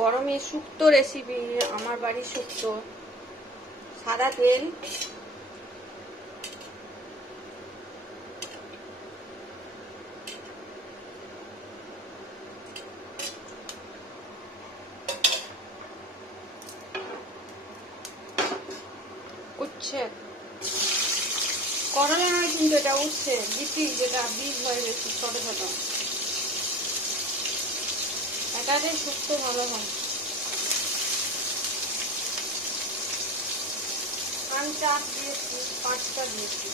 গরমে শুক্তো রেসিপি, আমার বাড়ির শুক্তো। সাদা তেল, উচ্ছে, করলা নয় কিন্তু এটা উচ্ছে, বিচি যেটা বীজ হয় বেশি ছোট ছোট, এটাতে শুক্তো ভালো হয়। আমি 4 দিয়েছি, 5টা দিয়েছি।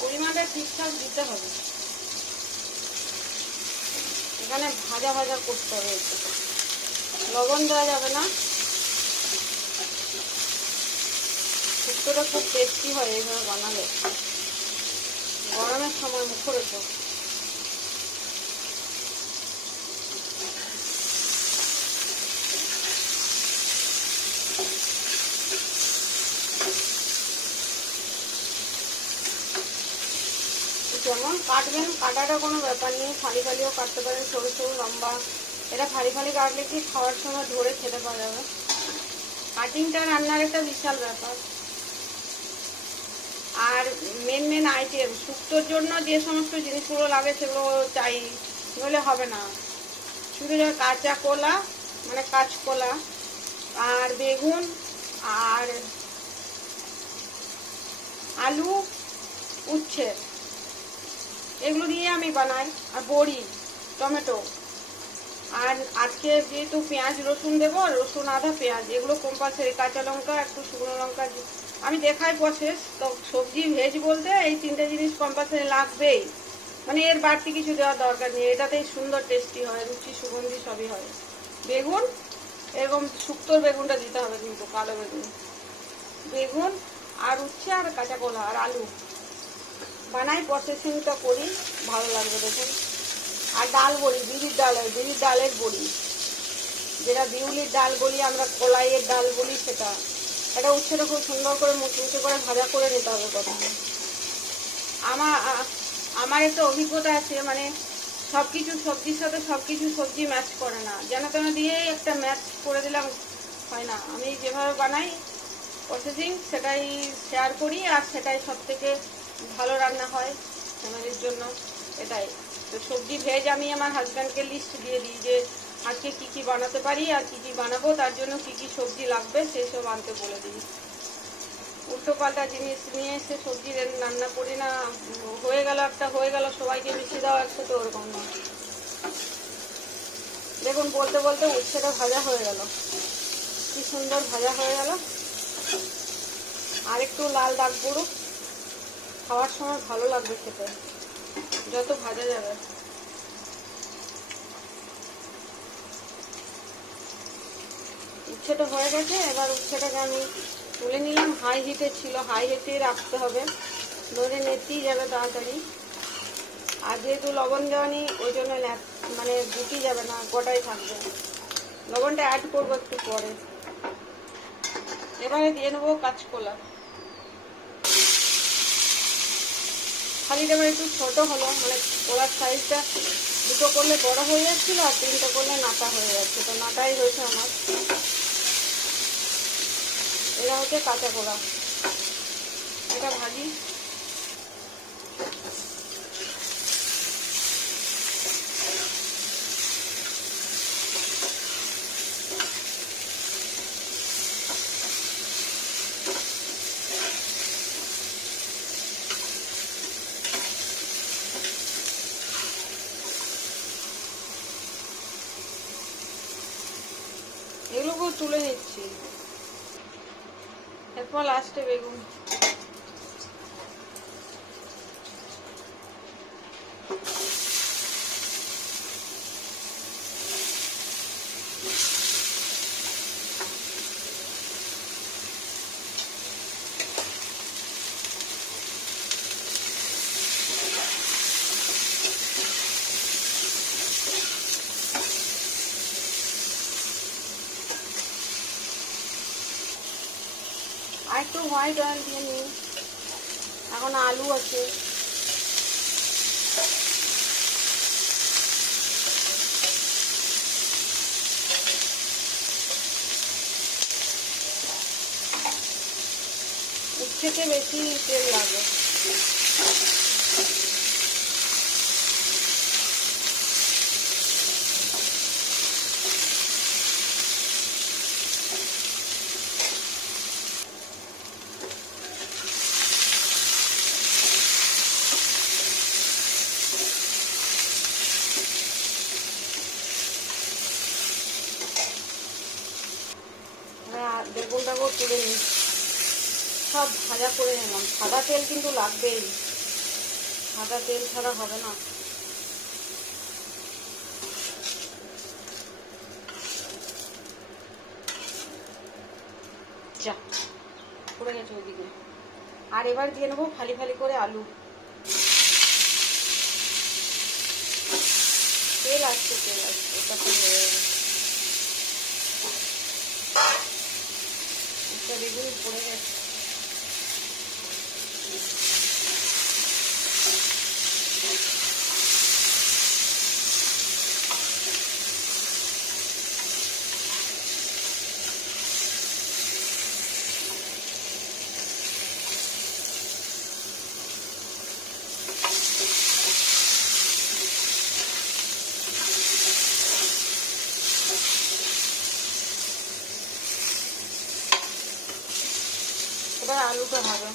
পরিমাণটা ঠিকঠাক দিতে হবে। এখানে ভাজা ভাজা করতে হবে, লবণ দেওয়া যাবে না। শুক্তোটা খুব টেস্টি হয় এইভাবে বানালে, গরমের সময় মুখরোচক। যেমন কাটবেন, কাটাটা কোনো ব্যাপার নেই, ফালি ফালিও কাটতে পারেন, সরু সরু লম্বা। এটা ফালি ফালি কাটলে কি খাওয়ার সময় ধরে খেতে পাওয়া যাবে। কাটিংটা রান্নার একটা বিশাল ব্যাপার। আর মেন আইটেম শুক্তোর জন্য যে সমস্ত জিনিসগুলো লাগে সেগুলো চাই, নইলে হবে না। শুধু কাঁচা কলা, মানে কাঁচকলা, আর বেগুন, আর আলু, উচ্ছে, এগুলো দিয়ে আমি বানাই। আর বড়ি, টমেটো। আর আজকে যেহেতু পেঁয়াজ রসুন দেবো, রসুন আদা পেঁয়াজ এগুলো কম্পালসারি, কাঁচা লঙ্কা, একটু শুকনো লঙ্কা আমি দেখাই প্রসেস। তো সবজি ভেজ বলতে এই 3টে জিনিস কম্পালসারি লাগবেই, মানে এর বাড়তি কিছু দেওয়ার দরকার নেই। এটাতেই সুন্দর টেস্টি হয়, রুচি সুগন্ধি সবই হয়। বেগুন, এরকম শুক্তোর বেগুনটা দিতে হবে কিন্তু, কালো বেগুন। বেগুন আর উচ্ছে আর কাঁচা কলা আর আলু বানাই, প্রসেসিংটা করি, ভালো লাগবে দেখুন। আর ডাল বড়ি, বিউলির ডালের বড়ি, যেটা বিউলির ডাল বলি আমরা, কলাইয়ের ডাল বলি সেটা। এটা উচ্ছেটা খুব সুন্দর করে মুচমুচে করে ভাজা করে নিতে হবে প্রথমে। আমার একটা অভিজ্ঞতা আছে, মানে সবকিছু সবজির সাথে সবকিছু সবজি ম্যাচ করে না, যেন তেন দিয়েই একটা ম্যাচ করে দিলাম, হয় না। আমি যেভাবে বানাই প্রসেসিং সেটাই শেয়ার করি, আর সেটাই সব থেকে ভালো রান্না হয় ফ্যামিলির জন্য, এটাই। তো সবজি ভেজ আমি আমার হাজব্যান্ডকে লিস্ট দিয়ে দিই যে আজকে কি কি বানাতে পারি আর কি কি বানাবো, তার জন্য কি কি সবজি লাগবে সেই সব আনতে বলে দিই। উল্টো পাল্টা জিনিস নিয়ে এসে সবজি রান্না করি না, হয়ে গেল একটা, হয়ে গেল সবাইকে মিশিয়ে দেওয়া একসাথে, ওরকম না। দেখুন বলতে বলতে উচ্ছেটা ভাজা হয়ে গেল, কি সুন্দর ভাজা হয়ে গেল। আর একটু লাল দাগ পড়ুক, খাওয়ার সময় ভালো লাগবে খেতে, যত ভাজা যাবে। উচ্ছেটা হয়ে গেছে, এবার উচ্ছেটাকে আমি তুলে নিলাম। হাই হিটে ছিল, হাই হিটে রাখতে হবে, নইলে নেতিয়ে যাবে তাড়াতাড়ি। আর যেহেতু লবণ দেওয়া নেই ওই জন্য মানে গুটি যাবে না, গোটাই থাকবে। লবণটা অ্যাড করবো একটু পরে। এবারে দিয়ে নেবো কাঁচকলা। খালিটা এবার একটু ছোট হলো, মানে কলার সাইজটা 2টো করলে বড় হয়ে যাচ্ছিল, আর 3টে করলে নাটা হয়ে যাচ্ছে, তো নাটাই হয়েছে আমার। এরা হচ্ছে কাঁচা কলা, এটা ভাজি। এগুলোকেও তুলে নিচ্ছি, এরপর লাস্টে বেগুন। আর একটু হোয়াইট অয়েল দিয়ে নিই, এখন আলু আছে। উচ্ছেতে বেশি তেল লাগে। বেগুনটাকেও তুলে নিই, সব ভাজা করে নিলাম। সাদা তেল কিন্তু লাগবেই, সাদা তেল ছাড়া হবে না। যা পড়ে গেছে ওইদিকে। আর এবার দিয়ে নেবো ফালি ফালি করে আলু। তেল আসছে এটা বেগুন পড়ে গেছে। এবার আলুটা হবে।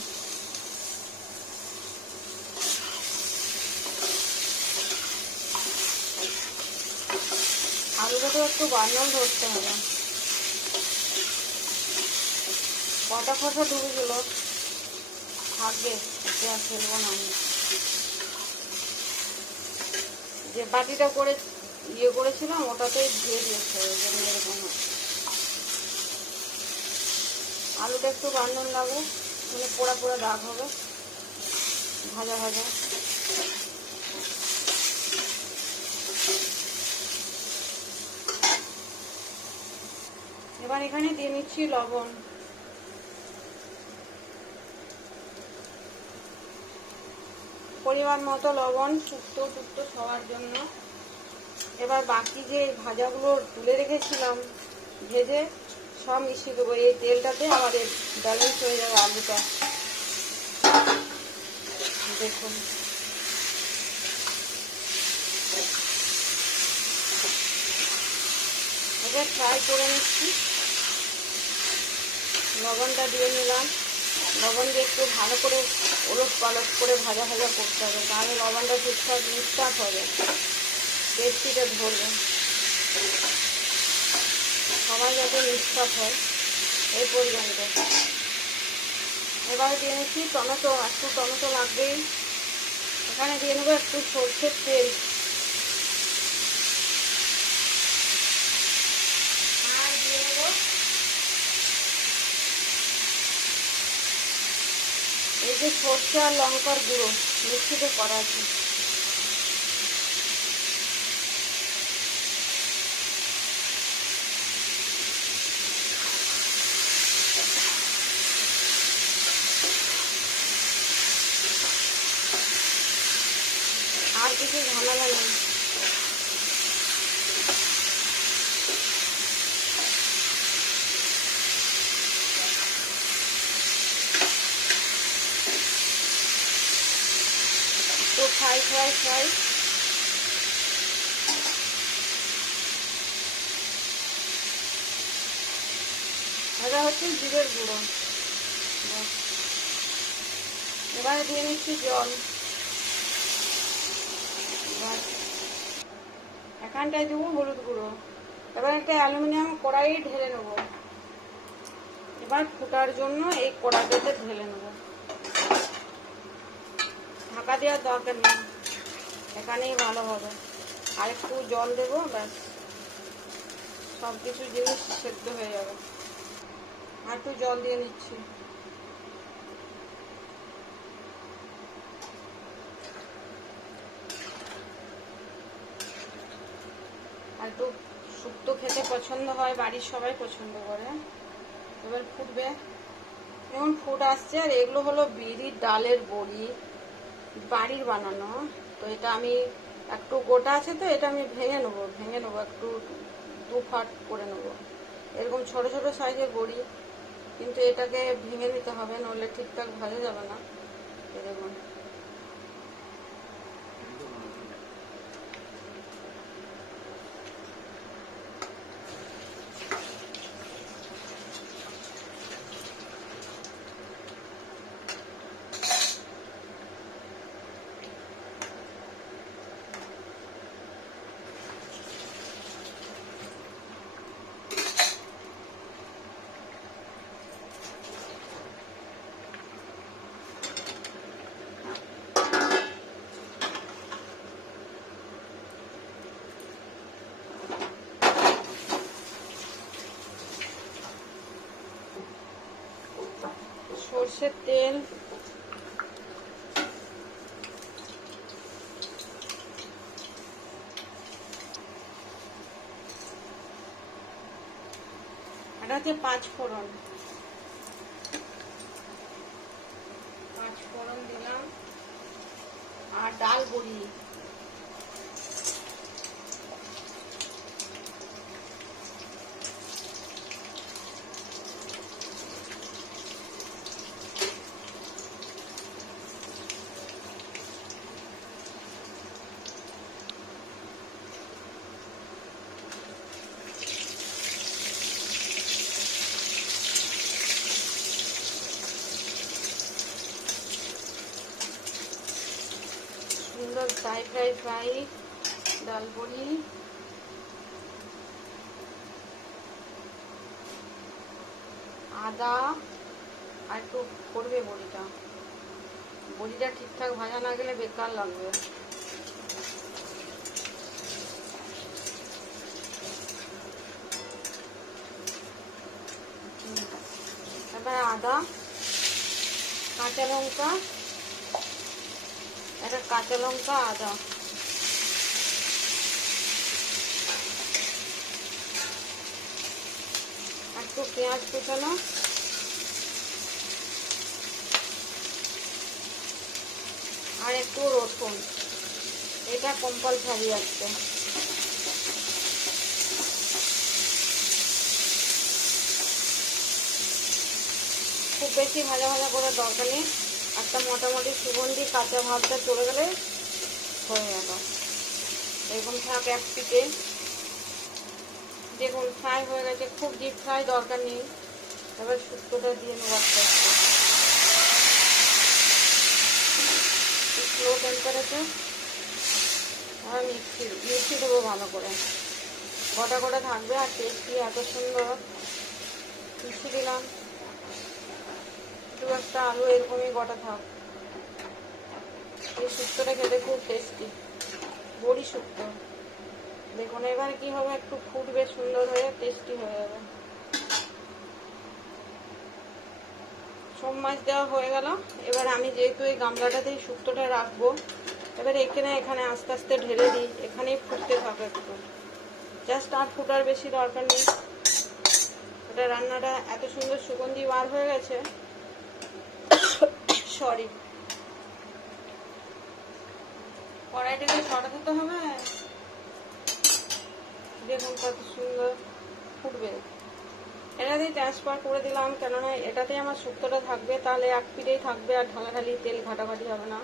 আলুটা তো একটু বান্নল ধরতে হবে। কটা খসা ডুবে গেল, থাকবে, এটা আর ফেলবো না আমি। যে বাটিটা করে ইয়ে করেছিলাম ওটাতেই ধুয়ে দিয়েছে, ওই জন্য এরকম। আলুটা একটু বান্নল লাগবে, মানে পোড়া পোড়া দাগ হবে, ভাজা ভাজা। এবার এখানে দিয়ে নিচ্ছি লবণ। পরিমাণ মতো লবণ, শুক্তো টুক্তো সবার জন্য। এবার বাকি যে ভাজাগুলো তুলে রেখেছিলাম ভেজে, সব মিশিয়ে দেবো এই তেলটাতে। আমাদের ব্যালেন্স হয়ে যাবে আলুটা। দেখুন এবার ফ্রাই করে নিচ্ছি। লবণটা দিয়ে নিলাম। লবণ দিয়ে একটু ভালো করে ওলট পালট করে ভাজা ভাজা করতে হবে, তাহলে লবণটা ঠিকঠাক মিক্সড হবে, টেস্টিটা ধরবে। সবাই যাতে মিক্সড হয় এই পর্যন্ত। এবারে দিয়ে নিচ্ছি টমেটো, একটু টমেটো লাগবেই। এখানে দিয়ে নেবো একটু সরষের তেল। আর দিয়ে নেবো এই যে সরষে আর লঙ্কার গুঁড়ো মিক্সিতে করা আছে। আর কিছু ঝামেলা নেই। তো ফ্রাই ফ্রাই ফ্রাই। এটা হচ্ছে জিরের গুঁড়ো। এবারে দিয়ে নিচ্ছি জল। এখানটায় দেবো হলুদ গুঁড়ো। এবার একটা অ্যালুমিনিয়াম কড়াই ঢেলে নেব। এবার ফোটার জন্য এই কড়াইটাতে ঢেলে নেব। ঢাকা দেওয়ার দরকার নেই, এখানেই ভালো হবে। আর একটু জল দেবো, ব্যাস সব কিছু জিনিস সেদ্ধ হয়ে যাবে। আর একটু জল দিয়ে নিচ্ছি। আর একটু শুক্তো খেতে পছন্দ হয়, বাড়ির সবাই পছন্দ করে। এবার ফুটবে, যেমন ফুট আসছে। আর এগুলো হলো বিউলির ডালের বড়ি, বাড়ির বানানো। তো এটা আমি একটু গোটা আছে, তো এটা আমি ভেঙে নেবো একটু দু ফাট করে নেবো। এরকম ছোট ছোট সাইজের বড়ি কিন্তু এটাকে ভেঙে নিতে হবে, নইলে ঠিকঠাক ভাজা যাবে না। এই দেখুন সর্ষের তেল, এটা হচ্ছে পাঁচফোড়ন দিলাম, আর ডাল বড়ি, সুন্দর ফ্রাই ডাল বড়ি, আদা, আর একটু করবে বড়িটা ঠিকঠাক ভাজা না গেলে বেকার লাগবে। তারপরে আদা, কাঁচা লঙ্কা, একটা কাঁচা লঙ্কা, আদা, একটু পেঁয়াজ কুচানো, আর একটু রসুন, এটা কম্পালসারি আছে। খুব বেশি ভাজা করে দরকার নেই, একটা মোটামুটি সুগন্ধি কাঁচা ভাবটা চলে গেলে হয়ে গেল। এরকম থাক এক পিঠে। দেখুন ফ্রাই হয়ে গেছে, খুব ডিপ ফ্রাই দরকার নেই। এবার শুক্তোটা দিয়ে নেব আস্তে আস্তে, স্লো টেম্পারেচার। আর মিক্সি দেবো ভালো করে, গোটা থাকবে। আর টেস্টি এত সুন্দর, মিক্সি দিলাম, দু একটা আলু এরকমই গোটা থাক। এই শুক্তোটা খেতে খুব টেস্টি, বড়ি শুক্তো। দেখুন এবার কি হবে, একটু ফুটবে সুন্দর হয়ে, টেস্টি হয়ে যাবে। সব মাছ দেওয়া হয়ে গেল। এবার আমি যেহেতু এই গামলাটাতেই শুক্তোটা রাখবো, এবার এখানে আস্তে আস্তে ঢেলে দিই, এখানেই ফুটতে থাকে একটু, জাস্ট আর ফুটার বেশি দরকার নেই। এটা রান্নাটা এত সুন্দর সুগন্ধি বার হয়ে গেছে। সরি, কড়াইটাকে সরাতে তো হবে। দেখুন কত সুন্দর ফুটবে। এটাতেই ট্রান্সফার করে দিলাম, কেননা এটাতেই আমার শুক্তোটা থাকবে, তাহলে এক পিঠেই থাকবে, আর ঢালাঢালি তেল ঘাটাঘাটি হবে না।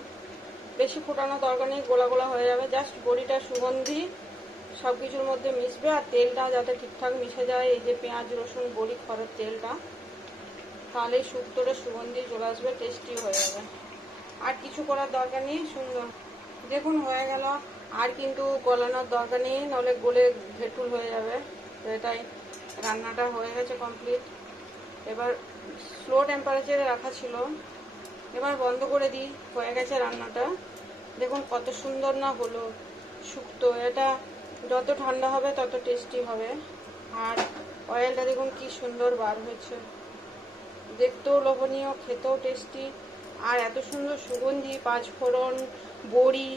বেশি ফোটানো দরকার নেই, গোলা হয়ে যাবে। জাস্ট বড়িটা সুগন্ধি সব কিছুর মধ্যে মিশবে, আর তেলটা যাতে ঠিকঠাক মিশে যায়, এই যে পেঁয়াজ রসুন বড়ি খড়ের তেলটা, তাহলে শুক্তোটা সুগন্ধি চলে আসবে, টেস্টি হয়ে যাবে। আর কিছু করার দরকার নেই, সুন্দর। দেখুন হয়ে গেল, আর কিন্তু গলানোর দরকার নেই, নাহলে গলে ভেটুল হয়ে যাবে। তো এটাই রান্নাটা হয়ে গেছে কমপ্লিট। এবার স্লো টেম্পারেচারে রাখা ছিল, এবার বন্ধ করে দিই। হয়ে গেছে রান্নাটা। দেখুন কত সুন্দর না হলো শুক্তো। এটা যত ঠান্ডা হবে তত টেস্টি হবে। আর অয়েলটা দেখুন কি সুন্দর বার হয়েছে, দেখতেও লোভনীয়, খেতেও টেস্টি। আর এত সুন্দর সুগন্ধি, পাঁচফোড়ন, বড়ি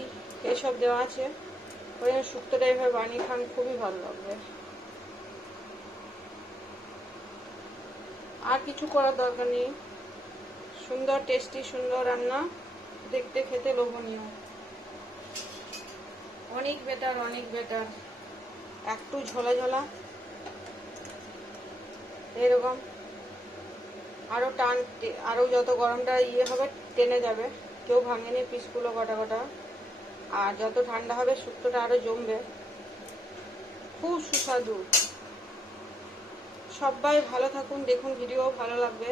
এসব দেওয়া আছে। ওই জন্য শুক্তোটা এভাবে বানিয়ে খান, খুবই ভালো লাগবে। আর কিছু করার দরকার নেই, সুন্দর টেস্টি সুন্দর রান্না, দেখতে খেতে লোভনীয়, অনেক বেটার। একটু ঝোলা এরকম আরও আরও যত গরমটা হবে টেনে যাবে, কেউ ভাঙেনি পিসগুলো গোটা গোটা। আর যত ঠান্ডা হবে শুক্তোটা আরও জমবে, খুব সুস্বাদু। সবাই ভালো থাকুন, দেখুন ভিডিও ভালো লাগবে।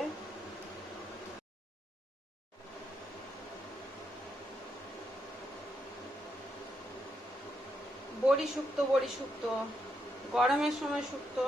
বড়ি শুক্তো, বড়ি শুক্তো, গরমের সময় শুক্তো।